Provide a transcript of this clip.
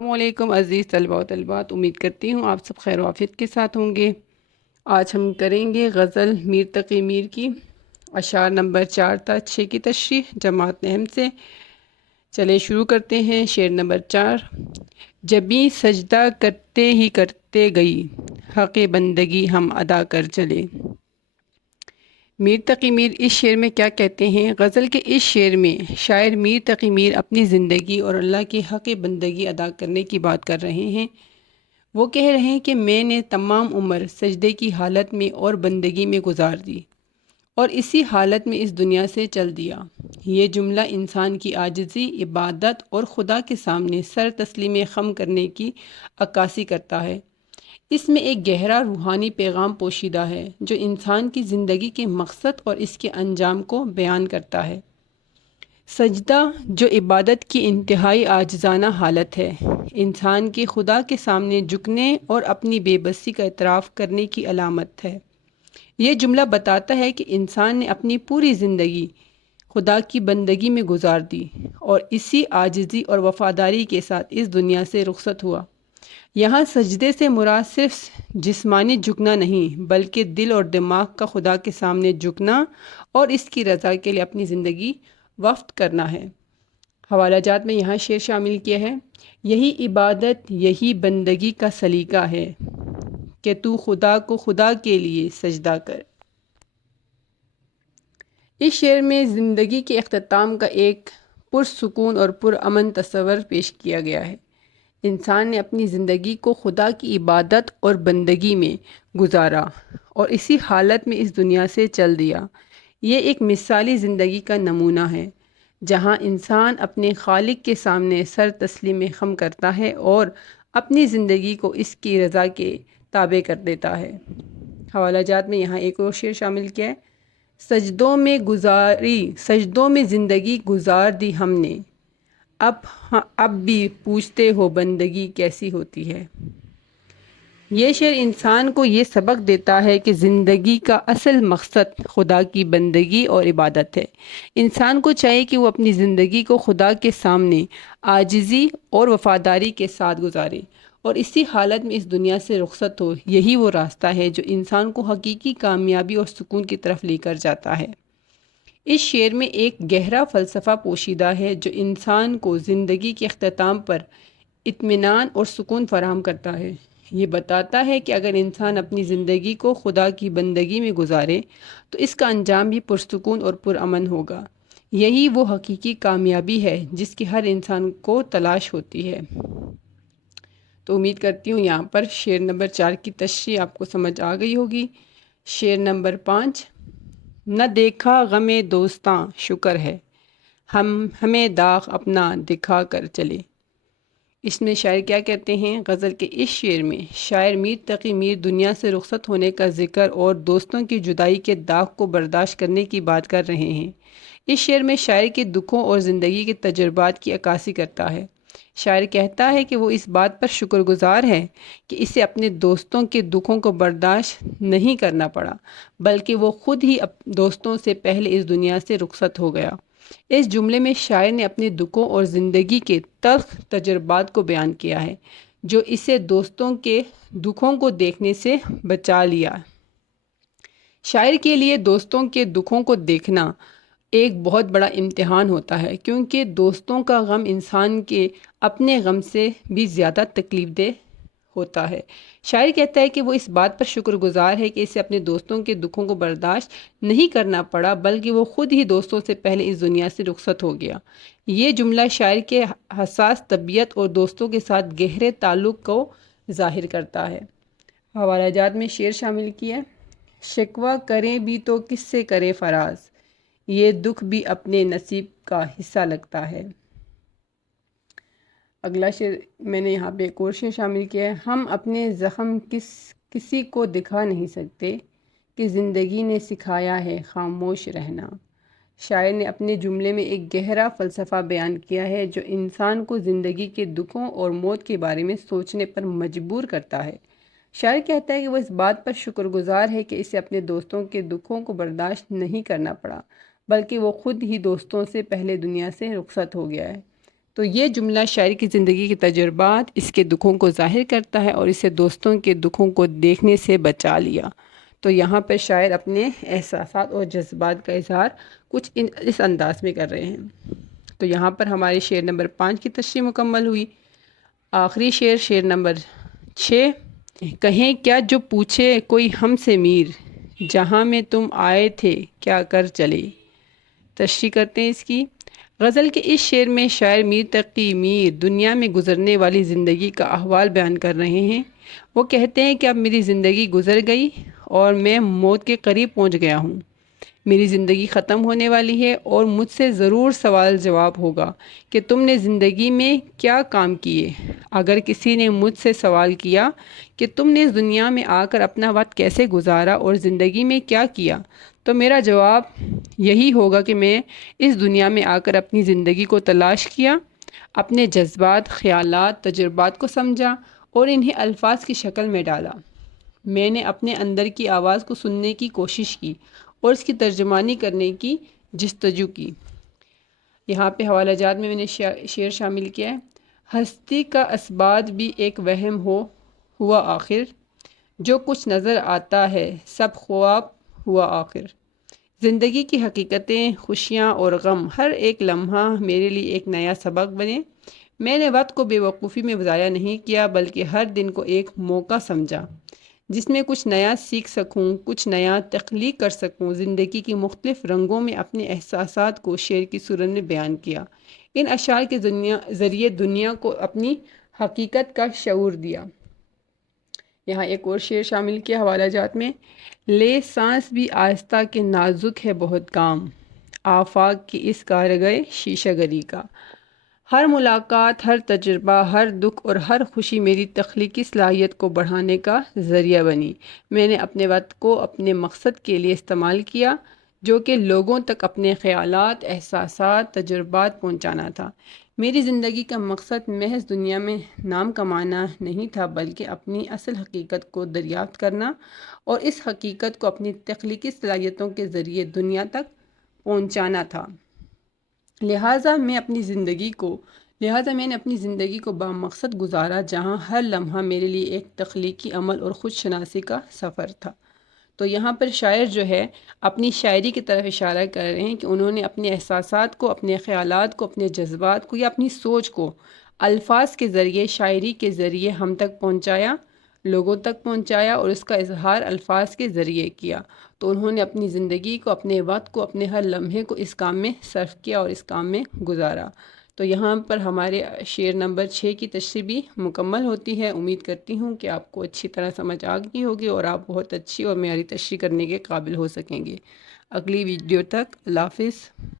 السلام علیکم عزیز طلباء و طالبات، امید کرتی ہوں آپ سب خیر و عافیت کے ساتھ ہوں گے۔ آج ہم کریں گے غزل میر تقی میر کی اشعار نمبر 4 تا 6 کی تشریح جماعت نحم سے۔ چلیں شروع کرتے ہیں۔ شعر نمبر 4۔ جبیں سجدہ کرتے ہی کرتے گئی، حق بندگی ہم ادا کر چلے۔ میر تقی میر اس شعر میں کیا کہتے ہیں؟ غزل کے اس شعر میں شاعر میر تقی میر اپنی زندگی اور اللہ کے حق بندگی ادا کرنے کی بات کر رہے ہیں۔ وہ کہہ رہے ہیں کہ میں نے تمام عمر سجدے کی حالت میں اور بندگی میں گزار دی اور اسی حالت میں اس دنیا سے چل دیا۔ یہ جملہ انسان کی عاجزی، عبادت اور خدا کے سامنے سر تسلیم خم کرنے کی عکاسی کرتا ہے۔ اس میں ایک گہرا روحانی پیغام پوشیدہ ہے جو انسان کی زندگی کے مقصد اور اس کے انجام کو بیان کرتا ہے۔ سجدہ، جو عبادت کی انتہائی عاجزانہ حالت ہے، انسان کے خدا کے سامنے جھکنے اور اپنی بے بسی کا اعتراف کرنے کی علامت ہے۔ یہ جملہ بتاتا ہے کہ انسان نے اپنی پوری زندگی خدا کی بندگی میں گزار دی اور اسی عاجزی اور وفاداری کے ساتھ اس دنیا سے رخصت ہوا۔ یہاں سجدے سے مراد صرف جسمانی جھکنا نہیں، بلکہ دل اور دماغ کا خدا کے سامنے جھکنا اور اس کی رضا کے لیے اپنی زندگی وقف کرنا ہے۔ حوالہ جات میں یہاں شعر شامل کیا ہے۔ یہی عبادت، یہی بندگی کا سلیقہ ہے کہ تو خدا کو خدا کے لیے سجدہ کر۔ اس شعر میں زندگی کے اختتام کا ایک پرسکون اور پرامن تصور پیش کیا گیا ہے۔ انسان نے اپنی زندگی کو خدا کی عبادت اور بندگی میں گزارا اور اسی حالت میں اس دنیا سے چل دیا۔ یہ ایک مثالی زندگی کا نمونہ ہے جہاں انسان اپنے خالق کے سامنے سر تسلیم خم کرتا ہے اور اپنی زندگی کو اس کی رضا کے تابع کر دیتا ہے۔ حوالہ جات میں یہاں ایک اور شعر شامل کیا ہے۔ سجدوں میں زندگی گزار دی ہم نے، اب بھی پوچھتے ہو بندگی کیسی ہوتی ہے۔ یہ شعر انسان کو یہ سبق دیتا ہے کہ زندگی کا اصل مقصد خدا کی بندگی اور عبادت ہے۔ انسان کو چاہیے کہ وہ اپنی زندگی کو خدا کے سامنے عاجزی اور وفاداری کے ساتھ گزارے اور اسی حالت میں اس دنیا سے رخصت ہو۔ یہی وہ راستہ ہے جو انسان کو حقیقی کامیابی اور سکون کی طرف لے کر جاتا ہے۔ اس شعر میں ایک گہرا فلسفہ پوشیدہ ہے جو انسان کو زندگی کے اختتام پر اطمینان اور سکون فراہم کرتا ہے۔ یہ بتاتا ہے کہ اگر انسان اپنی زندگی کو خدا کی بندگی میں گزارے تو اس کا انجام بھی پرسکون اور پرامن ہوگا۔ یہی وہ حقیقی کامیابی ہے جس کی ہر انسان کو تلاش ہوتی ہے۔ تو امید کرتی ہوں یہاں پر شعر نمبر 4 کی تشریح آپ کو سمجھ آ گئی ہوگی۔ شعر نمبر 5۔ نہ دیکھا غم دوستاں شکر ہے، ہمیں داغ اپنا دکھا کر چلے۔ اس میں شاعر کیا کہتے ہیں؟ غزل کے اس شعر میں شاعر میر تقی میر دنیا سے رخصت ہونے کا ذکر اور دوستوں کی جدائی کے داغ کو برداشت کرنے کی بات کر رہے ہیں۔ اس شعر میں شاعر کے دکھوں اور زندگی کے تجربات کی عکاسی کرتا ہے۔ شاعر کہتا ہے کہ وہ اس بات پر شکر گزار ہے کہ اسے اپنے دوستوں کے دکھوں کو برداشت نہیں کرنا پڑا، بلکہ وہ خود ہی دوستوں سے پہلے اس دنیا سے رخصت ہو گیا۔ اس جملے میں شاعر نے اپنے دکھوں اور زندگی کے تلخ تجربات کو بیان کیا ہے جو اسے دوستوں کے دکھوں کو دیکھنے سے بچا لیا۔ شاعر کے لیے دوستوں کے دکھوں کو دیکھنا ایک بہت بڑا امتحان ہوتا ہے، کیونکہ دوستوں کا غم انسان کے اپنے غم سے بھی زیادہ تکلیف دہ ہوتا ہے۔ شاعر کہتا ہے کہ وہ اس بات پر شکر گزار ہے کہ اسے اپنے دوستوں کے دکھوں کو برداشت نہیں کرنا پڑا، بلکہ وہ خود ہی دوستوں سے پہلے اس دنیا سے رخصت ہو گیا۔ یہ جملہ شاعر کے حساس طبیعت اور دوستوں کے ساتھ گہرے تعلق کو ظاہر کرتا ہے۔ حوالہ جات میں شعر شامل کیا ہے۔ شکوہ کریں بھی تو کس سے کرے فراز، یہ دکھ بھی اپنے نصیب کا حصہ لگتا ہے۔ اگلا شعر میں نے یہاں پہ ایک اور شعر شامل کیا ہے۔ ہم اپنے زخم کسی کو دکھا نہیں سکتے کہ زندگی نے سکھایا ہے خاموش رہنا۔ شاعر نے اپنے جملے میں ایک گہرا فلسفہ بیان کیا ہے جو انسان کو زندگی کے دکھوں اور موت کے بارے میں سوچنے پر مجبور کرتا ہے۔ شاعر کہتا ہے کہ وہ اس بات پر شکر گزار ہے کہ اسے اپنے دوستوں کے دکھوں کو برداشت نہیں کرنا پڑا، بلکہ وہ خود ہی دوستوں سے پہلے دنیا سے رخصت ہو گیا ہے۔ تو یہ جملہ شاعر کی زندگی کے تجربات اس کے دکھوں کو ظاہر کرتا ہے اور اسے دوستوں کے دکھوں کو دیکھنے سے بچا لیا۔ تو یہاں پر شاعر اپنے احساسات اور جذبات کا اظہار کچھ اس انداز میں کر رہے ہیں۔ تو یہاں پر ہمارے شعر نمبر 5 کی تشریح مکمل ہوئی۔ آخری شعر، شعر نمبر 6، کہیں کیا جو پوچھے کوئی ہم سے میر، جہاں میں تم آئے تھے کیا کر چلے۔ تشریح کرتے ہیں اس کی۔ غزل کے اس شعر میں شاعر میر تقی میر دنیا میں گزرنے والی زندگی کا احوال بیان کر رہے ہیں۔ وہ کہتے ہیں کہ اب میری زندگی گزر گئی اور میں موت کے قریب پہنچ گیا ہوں۔ میری زندگی ختم ہونے والی ہے اور مجھ سے ضرور سوال جواب ہوگا کہ تم نے زندگی میں کیا کام کیے۔ اگر کسی نے مجھ سے سوال کیا کہ تم نے اس دنیا میں آ کر اپنا وقت کیسے گزارا اور زندگی میں کیا کیا، تو میرا جواب یہی ہوگا کہ میں اس دنیا میں آ کر اپنی زندگی کو تلاش کیا، اپنے جذبات، خیالات، تجربات کو سمجھا اور انہیں الفاظ کی شکل میں ڈالا۔ میں نے اپنے اندر کی آواز کو سننے کی کوشش کی اور اس کی ترجمانی کرنے کی جستجو کی۔ یہاں پہ حوالہ جات میں نے شعر شامل کیا ہے۔ ہستی کا اسبات بھی ایک وہم ہوا آخر، جو کچھ نظر آتا ہے سب خواب ہوا آخر۔ زندگی کی حقیقتیں، خوشیاں اور غم، ہر ایک لمحہ میرے لیے ایک نیا سبق بنے۔ میں نے وقت کو بے وقوفی میں ضائع نہیں کیا بلکہ ہر دن کو ایک موقع سمجھا جس میں کچھ نیا سیکھ سکوں، کچھ نیا تخلیق کر سکوں۔ زندگی کی مختلف رنگوں میں اپنے احساسات کو شعر کی صورت میں بیان کیا۔ ان اشعار کے ذریعے دنیا کو اپنی حقیقت کا شعور دیا۔ یہاں ایک اور شعر شامل کیا حوالہ جات میں۔ لے سانس بھی آہستہ کہ نازک ہے بہت کام، آفاق کی اس کارگئے شیشہ گری کا۔ ہر ملاقات، ہر تجربہ، ہر دکھ اور ہر خوشی میری تخلیقی صلاحیت کو بڑھانے کا ذریعہ بنی۔ میں نے اپنے وقت کو اپنے مقصد کے لیے استعمال کیا، جو کہ لوگوں تک اپنے خیالات، احساسات، تجربات پہنچانا تھا۔ میری زندگی کا مقصد محض دنیا میں نام کمانا نہیں تھا بلکہ اپنی اصل حقیقت کو دریافت کرنا اور اس حقیقت کو اپنی تخلیقی صلاحیتوں کے ذریعے دنیا تک پہنچانا تھا۔ لہٰذا میں نے اپنی زندگی کو بامقصد گزارا، جہاں ہر لمحہ میرے لیے ایک تخلیقی عمل اور خود شناسی کا سفر تھا۔ تو یہاں پر شاعر جو ہے اپنی شاعری کی طرف اشارہ کر رہے ہیں کہ انہوں نے اپنے احساسات کو، اپنے خیالات کو، اپنے جذبات کو یا اپنی سوچ کو الفاظ کے ذریعے، شاعری کے ذریعے ہم تک پہنچایا، لوگوں تک پہنچایا اور اس کا اظہار الفاظ کے ذریعے کیا۔ تو انہوں نے اپنی زندگی کو، اپنے وقت کو، اپنے ہر لمحے کو اس کام میں صرف کیا اور اس کام میں گزارا۔ تو یہاں پر ہمارے شعر نمبر 6 کی تشریح بھی مکمل ہوتی ہے۔ امید کرتی ہوں کہ آپ کو اچھی طرح سمجھ آ گئی ہوگی اور آپ بہت اچھی اور معیاری تشریح کرنے کے قابل ہو سکیں گے۔ اگلی ویڈیو تک اللہ حافظ۔